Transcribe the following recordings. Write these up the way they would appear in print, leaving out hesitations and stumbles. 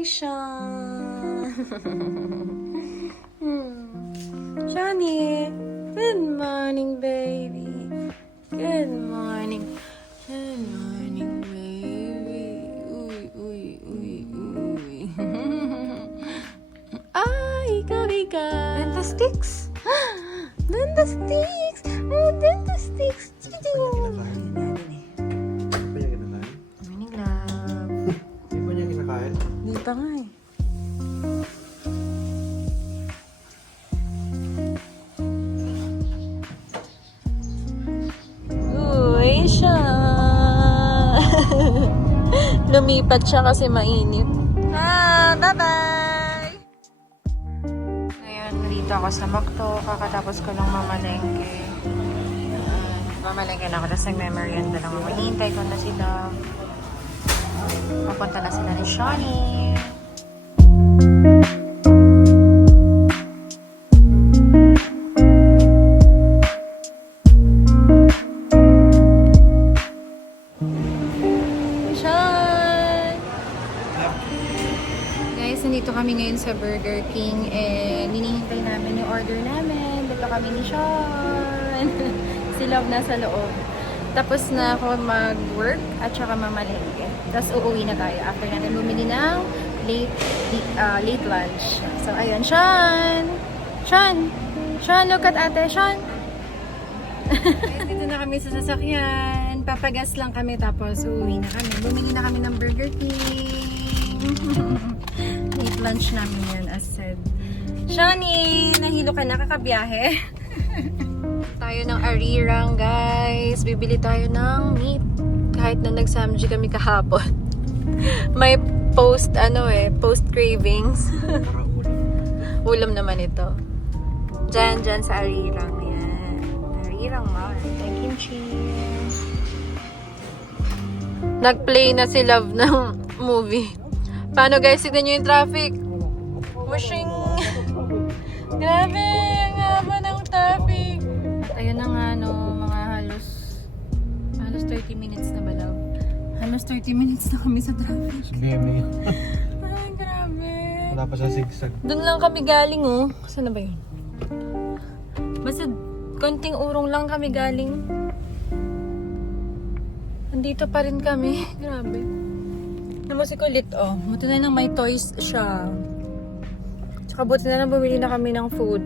morning, Sean. Shani. Good morning, baby. Good morning. Good morning, baby. Uy, uy, uy, uy. Ika. Dentastix. Dentastix. Oh, dentastix. Morning, love. Hindi pa niya kinakain? Hindi pa nga eh. Uy, siya. Lumipat siya kasi mainit. Bye-bye! Ngayon, nandito ako sa Macdo. Kakatapos ko lang mamalengke. Mamalengke na ako. Tapos nag-memorianda lang ako. Hihintay ko na sila. Papunta na sila ni Shani. Sean! Guys, nandito kami ngayon sa Burger King and hinihintay namin yung order namin. Dito kami ni Sean. Si Love nasa loob. Tapos na ako mag-work at saka mamalengke. Tapos uuwi na tayo after natin bumili ng late lunch. So, ayun. Sean! Sean! Sean, look at ate. Sean! Guys, dito na kami sa sasakyan. Papagas lang kami tapos uuwi na kami. Bumili na kami ng Burger King. Late lunch namin yan, as said. Shani! Nahilo ka na kakabiyahe. Tayo ng arirang, guys. Bibili tayo ng meat. Kahit na nag-samji kami kahapon. May post cravings. Ulam naman ito. Dyan sa arirang. Yan. Arirang mall. Thank kimchi. Nag-play na si Love ng movie. Paano guys? Tignan nyo yung traffic. Washing. Grabe. Ang haba ng traffic. Ayun na nga, no, mga halos 30 minutes na ba, Love? Halos 30 minutes na kami sa traffic. BME. Ay, grabe. Wala pa sa zigzag. Doon lang kami galing, oh. Saan na ba yun? Basta konting urong lang kami galing. Andito pa rin kami. Grabe. Naman si Kulit, oh. Buti na lang may toys siya. Tsaka buti na lang bumili na kami ng food.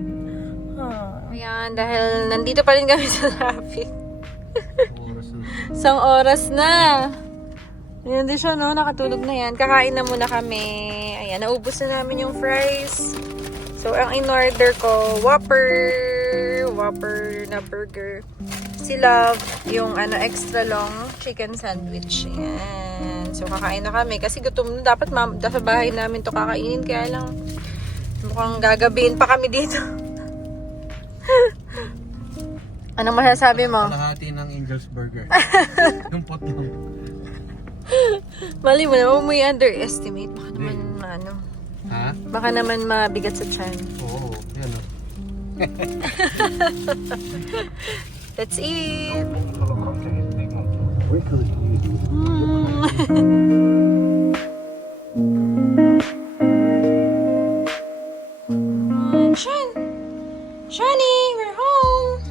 Ayan, dahil nandito pa rin kami sa traffic. Isang oras na. Ayan din siya, no? Nakatulog na yan. Kakain na muna kami. Ayan, naubos na namin yung fries. So, ang in-order ko, Whopper na burger. Si Love, yung extra long chicken sandwich. Ayan. So, kakain na kami. Kasi gutom na. Dapat sa bahay namin to kakainin. Kaya lang, mukhang gagabihin pa kami dito. Anong masasabi mo? Kalahati ng Angel's Burger. Yung pot lang. Mali mo naman, may underestimate. Baka naman, Ha? baka naman mabigat sa tiyan. Oo. Yan o. Let's eat! Sean! Shani, we're home!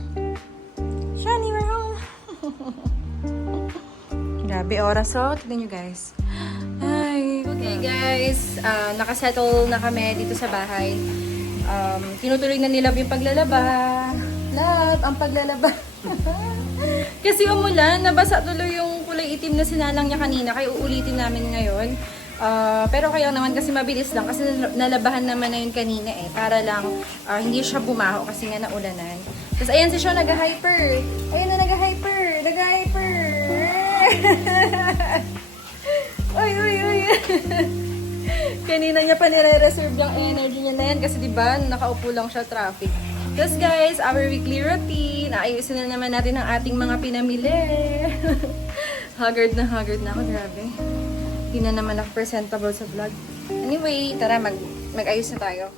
Shani, we're home! Grabe oras, oh. Tignan nyo, guys. Ay, okay, guys. Nakasettle na kami dito sa bahay. Tinutuloy na ni Love yung paglalaba. Love, ang paglalaba. Kasi umulan, nabasa tuloy yung kulay itim na sinalang niya kanina. Kaya uulitin namin ngayon. Pero kaya naman kasi mabilis lang. Kasi nalabahan naman na yun kanina eh. Para lang hindi siya bumaho kasi nga naulanan. Tapos ayan si Sean nag-hyper. Ayun na nag-hyper. Nag-hyper. Uy, uy, uy. Kanina niya pa nire-reserve yung energy niya na yan. Kasi diba, nakaupo lang siya traffic. Tapos guys, our weekly routine. Ayusin na naman natin ang ating mga pinamili. Haggard na ako. Grabe. Hindi na naman ako presentable sa vlog. Anyway, tara mag-ayos na tayo.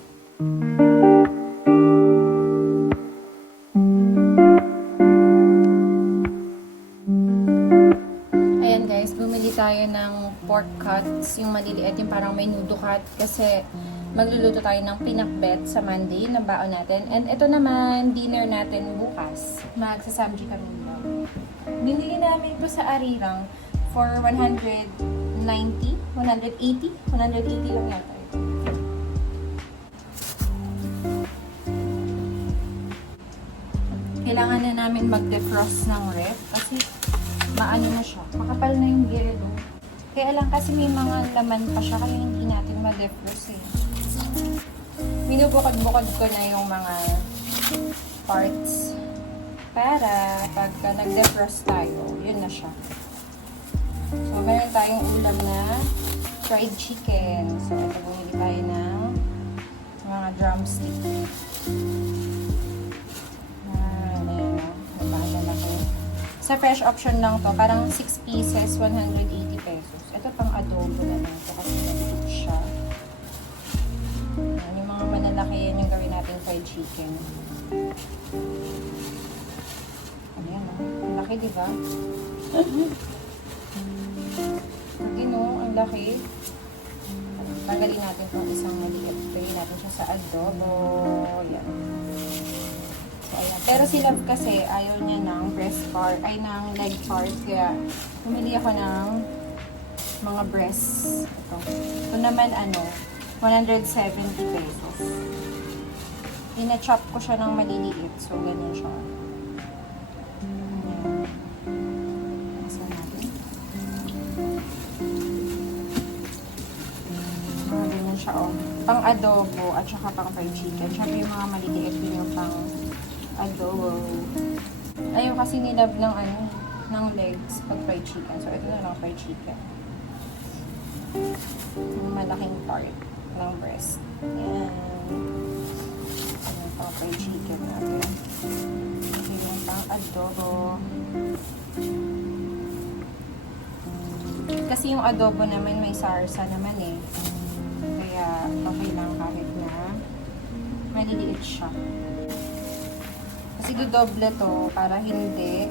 Ayan guys, bumili tayo tayo ng pork cuts, yung maliliit, yung parang may nudo cut. Kasi magluluto tayo ng pinakbet sa Monday na baon natin. And ito naman, dinner natin bukas. Magsasamji kami nila. Binili namin ito sa Arirang for 180 lang yata ito. Kailangan na namin mag-defrost ng ref kasi maano na siya. Makapal na yung yelo. Kaya lang kasi may mga laman pa siya kaya hindi natin ma-defrost eh. Minubukod-bukod ko na yung mga parts para pagka nag-defrost tayo, yun na siya. So, meron tayong ulam na fried chicken. So, ito bumili tayo ng mga drumstick. Sa fresh option lang to, parang 6 pieces, 180 pesos. Ito pang adobo na lang to kasi nandito siya. Yan, yung mga malalaki yan yung gawin natin fried chicken. Ayan o, ang laki diba? Again o, ang laki. Tagalin natin itong isang maliit. Pagin natin siya sa adobo. Yan. Ayan. Pero si Love kasi ayaw niya ng breast part, ay ng leg part, kaya pumili ako ng mga breasts. Ito naman 170 pesos. Ina-chop ko siya ng maliliit, so ganyan siya. Ayan. Saan natin? Ganyan siya pang adobo at saka pang fried chicken. Siyempre yung mga maliliit din yung pang adobo. Ayaw kasi ni Love ng legs pag fried chicken. So, ito na lang fried chicken. Yung malaking part ng breast. Yan. Ayan pang fried chicken natin. Ito yung pang adobo. Kasi yung adobo naman may sarsa naman eh. Kaya okay lang kahit na maliliit siya. Kasi dodoble to para hindi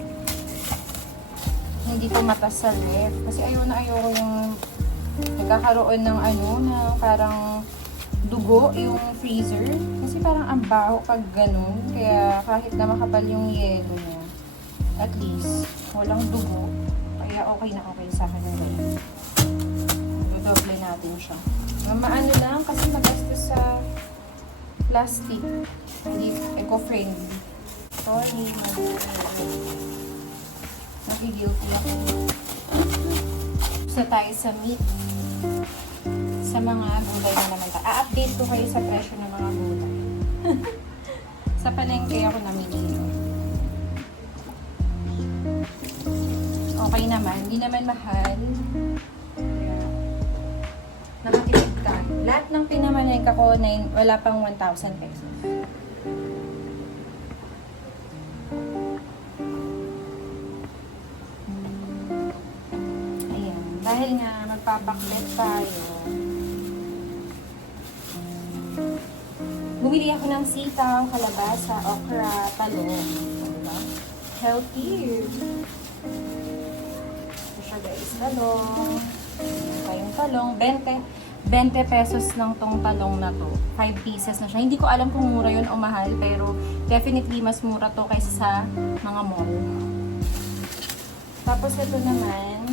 pumatas sa ref. Kasi ayoko yung nagkakaroon ng na parang dugo yung freezer. Kasi parang ang baho pag ganun. Kaya kahit na makapal yung yelo niya, at least walang dugo. Kaya okay na okay sa akin yung ganun. Dodoble natin siya. Maano lang kasi magastos sa plastic. Hindi eco-friendly. Sorry, nakigilty ako. So tayo sa meat. Sa mga gulay na naman tayo. A-update ko kayo sa presyo ng mga gulay. Sa palengke ako namili. Okay naman. Hindi naman mahal. Kaya, nakatipid ka. Lahat ng pinamalengke ko, wala pang 1,000 pesos. Dahil nga magpapaklet tayo, bumili ako ng sitaw, kalabasa, okra, talong. Diba? Healthy. Ito siya guys, talong. Tayong talong. 20 pesos lang tong talong na to. 5 pieces na siya. Hindi ko alam kung mura yun o mahal, pero definitely mas mura to kaysa sa mga mall. Tapos ito naman,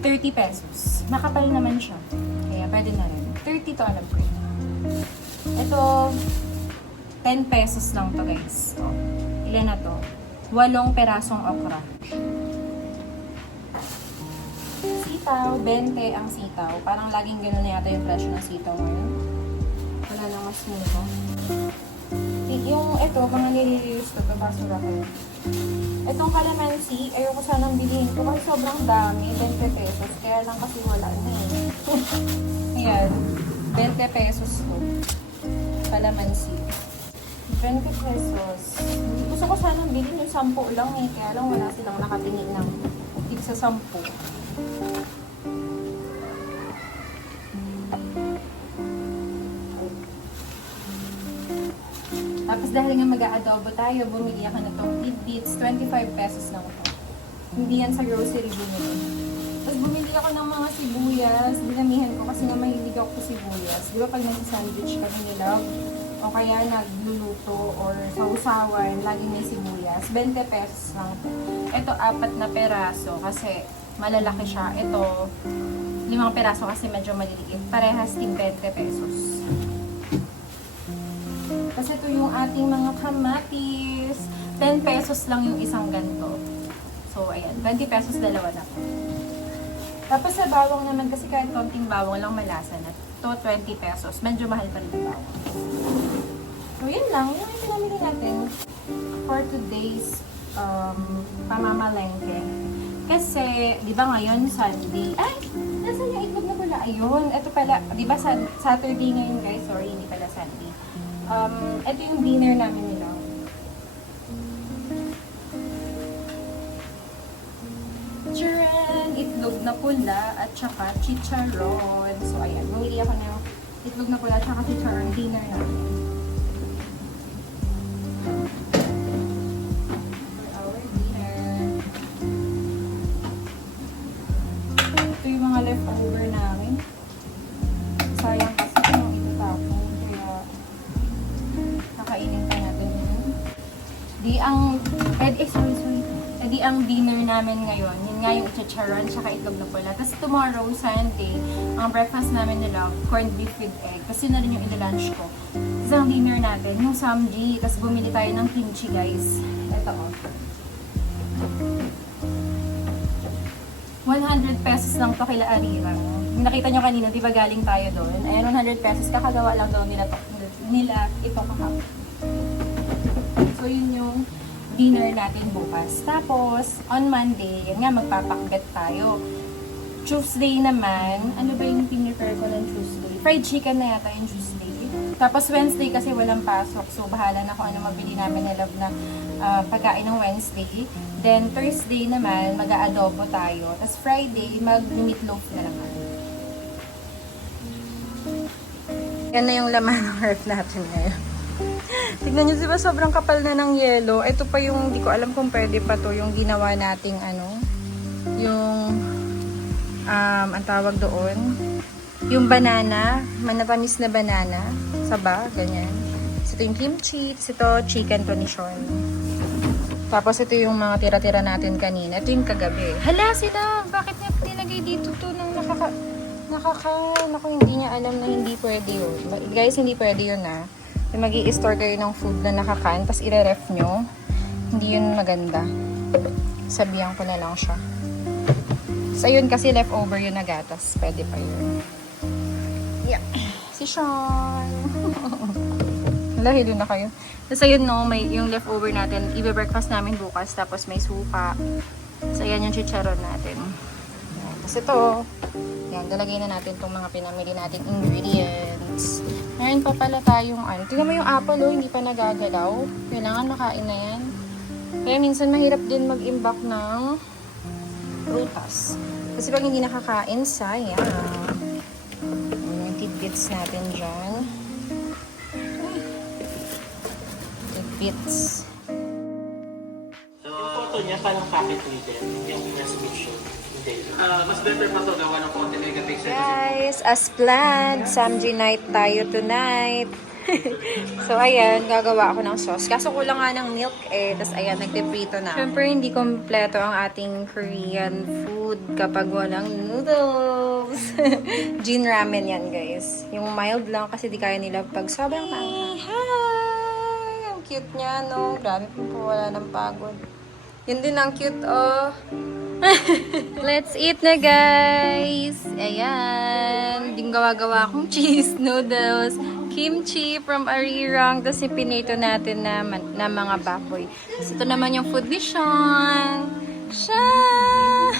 30 pesos. Makapal naman siya. Kaya pwede na rin. 30 to alam ko yun. Ito, 10 pesos lang to guys. O, ilan na to? 8 perasong okra. Sitaw, 20 ang sitaw. Parang laging gano'n na yata yung presyo ng sitaw ngayon. Wala nang mas mura. Yung ito, mga nililius to, basura ko. Itong kalamansi, ayoko sanang bilhin ko kasi sobrang dami, 20 pesos. Kaya lang kasi wala na eh. Ayan, 20 pesos to. Kalamansi. 20 pesos. Gusto ko sanang bilhin yung 10 lang eh. Kaya lang wala silang nakatingin ng tig sa 10. Tapos dahil nga mag-a-adobo tayo, bumili ako na itong tidbits. 25 pesos lang ito. Hindi yan sa grocery bumili. Tapos bumili ako ng mga sibuyas. Dinamihan ko kasi nga mahilig ako sa sibuyas. Di ba pag nag-sandwich kami nila, o kaya nagluluto or sausawan, lagi may sibuyas. 20 pesos lang po. Ito, 4 na peraso kasi malalaki siya. Ito, 5 peraso kasi medyo maliliit. Parehas tig 20 pesos. Kasi ito yung ating mga kamatis. 10 pesos lang yung isang ganito. So, ayan. 20 pesos, dalawa na po. Tapos sa bawang naman, kasi kahit konting bawang lang malasa na. Ito, 20 pesos. Medyo mahal pa rin yung bawang. So, yun lang. Yun yung pinamili natin for today's pamamalengke. Kasi, di ba ngayon, Sunday? Ay! Nasaan yung itlog na pula? Ayun. Ito pala, di ba Saturday ngayon, guys? Sorry, hindi pala Sunday. Ito yung dinner namin nila. Charan! Itlog na pula at saka chicharon. So, ayan. Bumili ako ng itlog na pula at saka chicharon. Dinner namin. For our dinner. Ito yung mga leftover namin. Sayang kasi yung itatapon. Kaya, kakainin pa natin yun. Di ang dinner namin ngayon, yun nga yung chicharon, tsaka itlog na pula. Tapos tomorrow, Sunday, ang breakfast namin nila, corned beef with egg. Kasi na rin yung ila-lunch ko. Tapos ang dinner natin, yung samji. Tapos bumili tayo ng kimchi, guys. Ito, oh. 100 pesos lang to kila Arira. Yung nakita nyo kanina, di ba galing tayo doon? Ayan, 100 pesos. Kakagawa lang daw nila ito kahapon. So, yun yung dinner natin bukas. Tapos, on Monday, yan nga, magpapakbet tayo. Tuesday naman, ano ba yung pinrefer ko ng Tuesday? Fried chicken na yata yung Tuesday. Tapos Wednesday kasi walang pasok, so bahala na kung ano mabili namin na love na pagkain ng Wednesday. Then Thursday naman, mag-aadobo tayo. Tapos Friday, mag-meatloaf na naman. Yan na yung laman ng ref natin ngayon. Tignan nyo, diba sobrang kapal na ng yelo. Ito pa yung, hindi ko alam kung pwede pa to, yung ginawa nating yung, ang tawag doon, yung banana, manatamis na banana, saba, ganyan. So, ito yung kimchi, ito chicken tonisyon. Tapos ito yung mga tira-tira natin kanina. Ito yung kagabi. Hala sila! Bakit niya nilagay dito to nung naku, hindi niya alam na hindi pwede yun. Guys, hindi pwede yun Yung mag-i-store kayo ng food na nakakan, tapos i-ref nyo. Hindi yun maganda. Sabihan ko na lang siya. So, ayun kasi leftover yun na gatas. Pwede pa yun. Yeah. Si Sean. Hala, hilo na kayo. Tapos ayun may yung leftover natin. Ibe-breakfast namin bukas. Tapos may suka. So, ayan yung chicharon natin. Ayan. Tapos ito. Yan, dalagay na natin itong mga pinamili natin ingredients. Meron pa pala tayong tingnan mo yung apple, hindi pa nagagalaw. Kailangan makain na yan. Kaya minsan mahirap din mag-imbak ng prutas. Kasi pag hindi nakakain, sayang. Yung tidbits natin dyan. Tidbits. Yung photo niya parang pocket reader, yung nasa picture. Mas better pa to gawa ng konti negative side. Guys, as planned, Samji night tayo tonight. So, ayan, gagawa ako ng sauce. Kaso kulang nga ng milk Tapos, ayan, nagdeprito na. Siyempre, hindi kompleto ang ating Korean food kapag walang noodles. Jin ramen yan, guys. Yung mild lang kasi di kaya nila pag sobrang pangit. Hi! Ang cute niya, no? Grabe po, wala ng pagod. Yun din ang cute, oh. Let's eat na, guys! Ayan. Yung gawa-gawa akong cheese noodles. Kimchi from Arirang. Tapos yung pinito natin na mga baboy. Tapos ito naman yung food ni Sean. Sean!